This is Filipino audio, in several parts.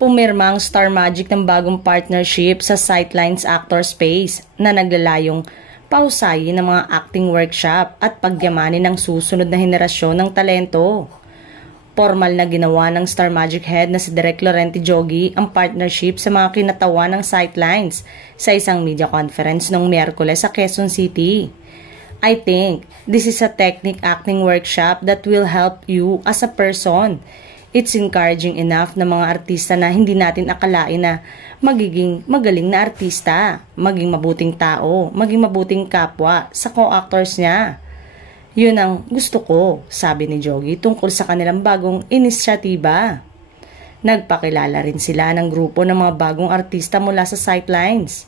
Pumirma ang Star Magic ng bagong partnership sa Sightlines Actor Space na naglalayong pausayin ng mga acting workshop at pagyamanin ng susunod na henerasyon ng talento. Formal na ginawa ng Star Magic Head na si Direk Laurenti Jogi ang partnership sa mga kinatawan ng Sightlines sa isang media conference noong Miyerkules sa Quezon City. I think this is a technique acting workshop that will help you as a person. It's encouraging enough na mga artista na hindi natin akalain na magiging magaling na artista, maging mabuting tao, maging mabuting kapwa sa co-actors niya. Yun ang gusto ko, sabi ni Jogi tungkol sa kanilang bagong inisyatiba. Nagpakilala rin sila ng grupo ng mga bagong artista mula sa Sightlines.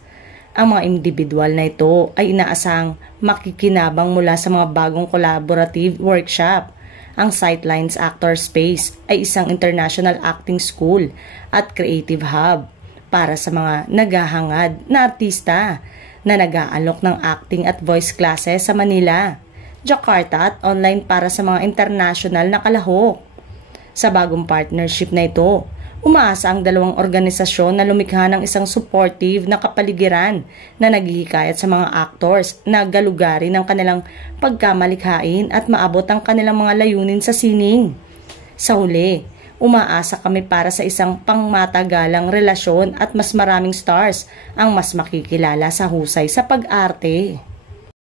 Ang mga individual na ito ay inaasang makikinabang mula sa mga bagong collaborative workshop. Ang Sightlines Actor Space ay isang international acting school at creative hub para sa mga naghahangad na artista na nag-aalok ng acting at voice classes sa Manila, Jakarta at online para sa mga international na kalahok. Sa bagong partnership na ito, umaasa ang dalawang organisasyon na lumikha ng isang supportive na kapaligiran na naghihikayat sa mga actors na galugari ng kanilang pagkamalikhain at maabot ang kanilang mga layunin sa sining. Sa huli, umaasa kami para sa isang pangmatagalang relasyon at mas maraming stars ang mas makikilala sa husay sa pag-arte.